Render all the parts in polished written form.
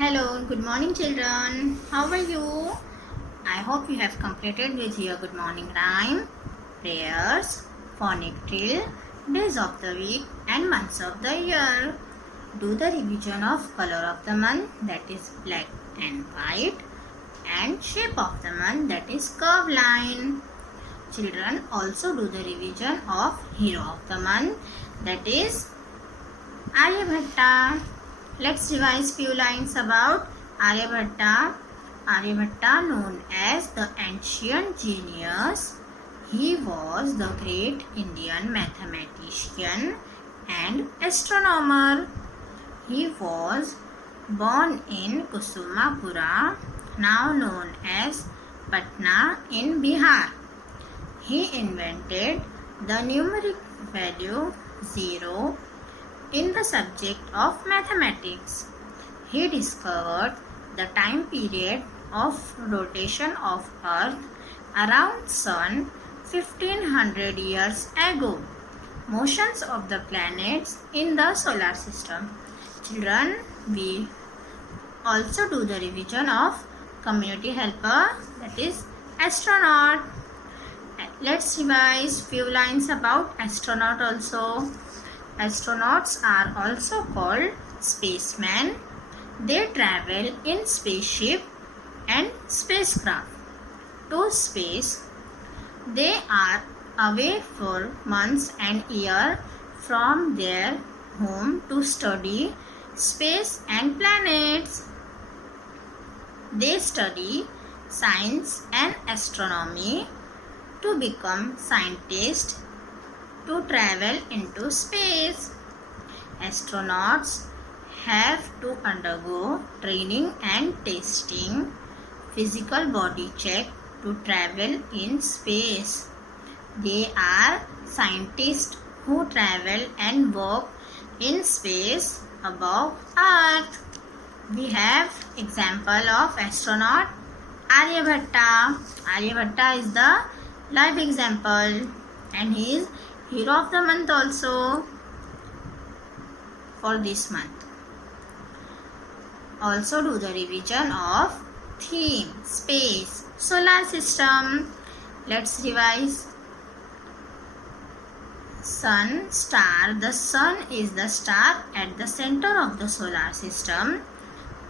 Hello, good morning, children. How are you? I hope you have completed with your good morning rhyme, prayers, phonic drill, days of the week, and months of the year. Do the revision of color of the month, that is black and white, and shape of the month, that is curve line. Children also do the revision of hero of the month, that is Aryabhatta. Let's revise few lines about Aryabhatta. Aryabhatta, known as the ancient genius, he was the great Indian mathematician and astronomer. He was born in Kusumapura, now known as Patna in Bihar. He invented the numeric value 0 in the subject of mathematics. He discovered the time period of rotation of Earth around Sun 1500 years ago. Motions of the planets in the solar system. Children, we also do the revision of community helper, that is astronaut. Let's revise few lines about astronaut also. Astronauts are also called spacemen. They travel in spaceship and spacecraft to space. They are away for months and years from their home to study space and planets. They study science and astronomy to become scientists to travel into space. Astronauts have to undergo training and testing, physical body check to travel in space. They are scientists who travel and work in space above Earth. We have example of astronaut Aryabhatta. Aryabhatta is the live example and he is hero of the month also for this month. Also do the revision of theme, space, solar system. Let's revise. Sun, star. The sun is the star at the center of the solar system.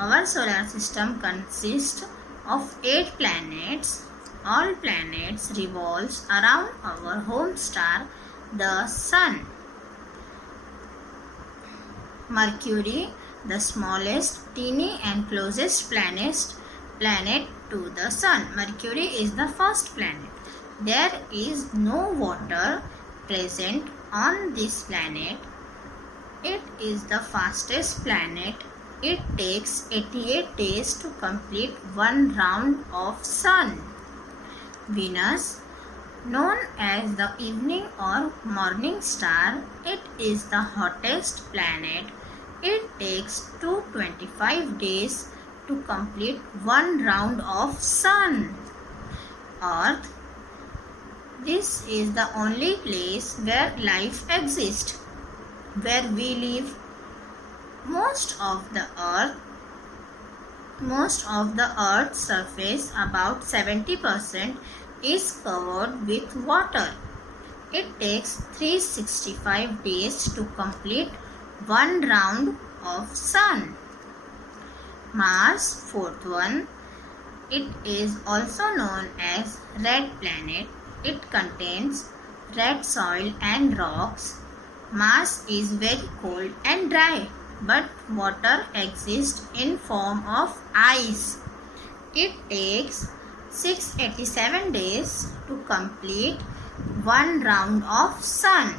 Our solar system consists of 8 planets. All planets revolves around our home star, the sun. Mercury, the smallest, teeny and closest planet to the sun. Mercury is the first planet. There is no water present on this planet. It is the fastest planet. It takes 88 days to complete one round of sun. Venus, known as the evening or morning star, it is the hottest planet. It takes 225 days to complete one round of sun. Earth, this is the only place where life exists, where we live. Most of the Earth's surface, about 70%, is covered with water. It takes 365 days to complete one round of sun. Mars, fourth one, it is also known as red planet. It contains red soil and rocks. Mars is very cold and dry, but water exists in form of ice. It takes 687 days to complete one round of sun.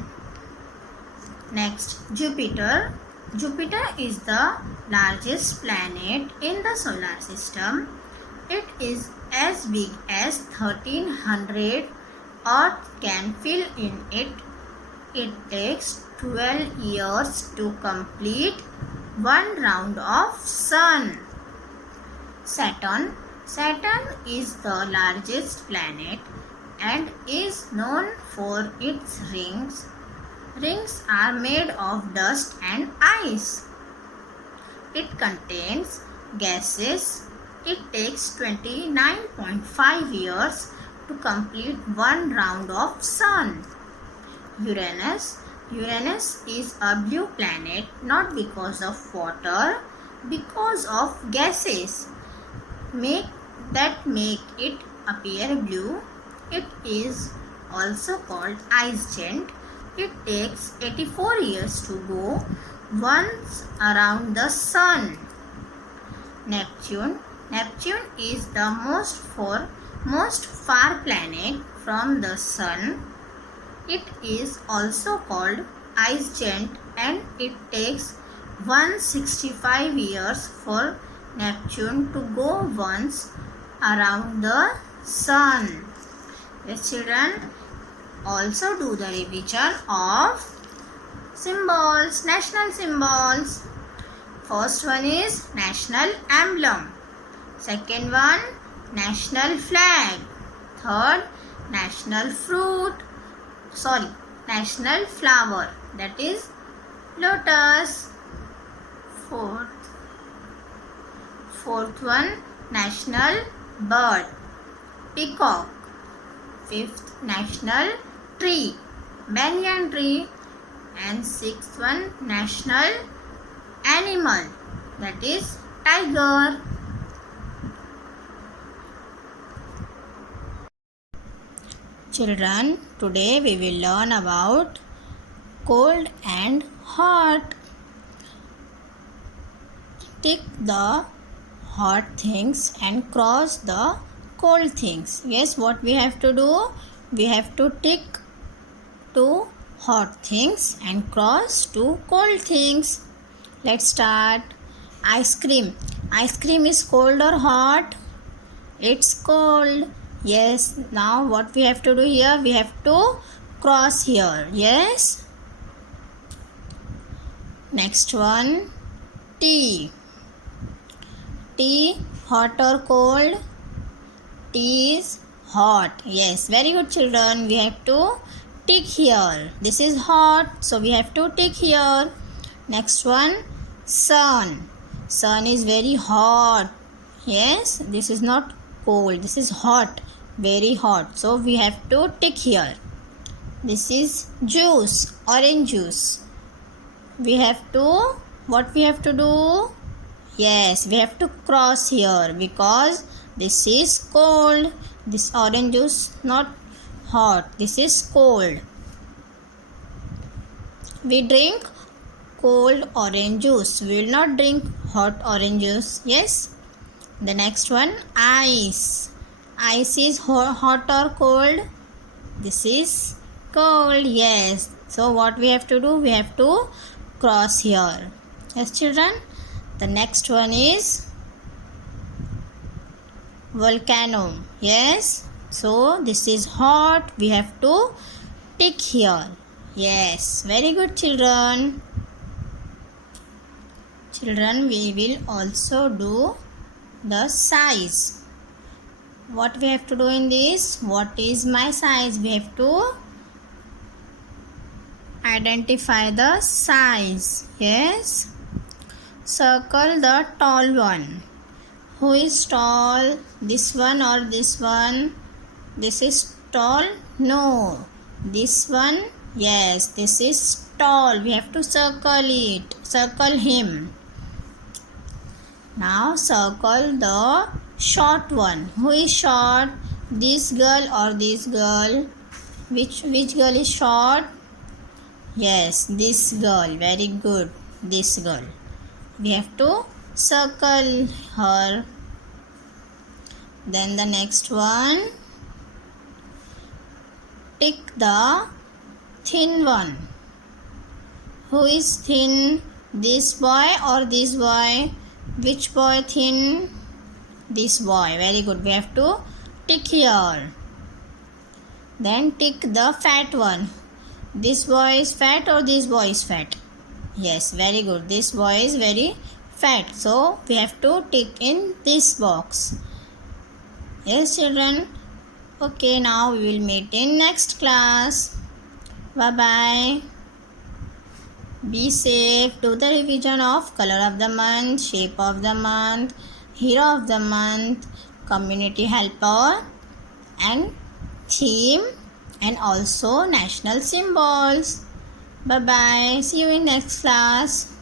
Next, Jupiter. Jupiter is the largest planet in the solar system. It is as big as 1300 Earth can fill in it. It takes 12 years to complete one round of sun. Saturn. Saturn is the largest planet and is known for its rings. Rings are made of dust and ice. It contains gases, it takes 29.5 years to complete one round of Sun. Uranus is a blue planet not because of water, because of gases make it appear blue. It is also called ice giant. It takes 84 years to go once around the Sun. Neptune is the most far planet from the Sun. It is also called ice giant and it takes 165 years for Neptune to go once around the Sun. Yes, children, also do the revision of symbols, national symbols. First one is national emblem. Second one, national flag. Third, national national flower, that is lotus. Fourth one, national bird, peacock. Fifth, national tree, banyan tree. And sixth one, national animal, that is tiger. Children, today we will learn about cold and hot. Tick the hot things and cross the cold things. Yes, what we have to do? We have to tick to hot things and cross to cold things. Let's start. Ice cream. Ice cream is cold or hot? It's cold. Yes, now what we have to do here? We have to cross here. Yes. Next one, tea. Tea, hot or cold? Tea is hot. Yes, very good children. We have to tick here. This is hot, so we have to tick here. Next one, sun. Sun is very hot. Yes, this is not cold. This is hot, very hot. So we have to tick here. This is juice, orange juice. We have to, what we have to do? Yes, we have to cross here because this is cold. This orange juice not hot. This is cold. We drink cold orange juice. We will not drink hot orange juice. Yes. The next one, ice. Ice is hot or cold? This is cold. Yes. So what we have to do? We have to cross here. Yes, children. The next one is volcano. Yes. So this is hot. We have to tick here. Yes. Very good, children. Children, we will also do the size. What we have to do in this? What is my size? We have to identify the size. Yes. Circle the tall one. Who is tall? This one or this one? This is tall? No. This one? Yes, this is tall. We have to circle it. Circle him. Now circle the short one. Who is short? This girl or this girl? Which girl is short? Yes, this girl. Very good. This girl. We have to circle her. Then the next one. Tick the thin one. Who is thin? This boy or this boy? Which boy thin? This boy. Very good. We have to tick here. Then tick the fat one. This boy is fat or this boy is fat? Yes, very good. This boy is very fat. So we have to tick in this box. Yes, children. Okay, now we will meet in next class. Bye bye. Be safe. Do the revision of color of the month, shape of the month, hero of the month, community helper, and theme, and also national symbols. Bye bye. See you in next class.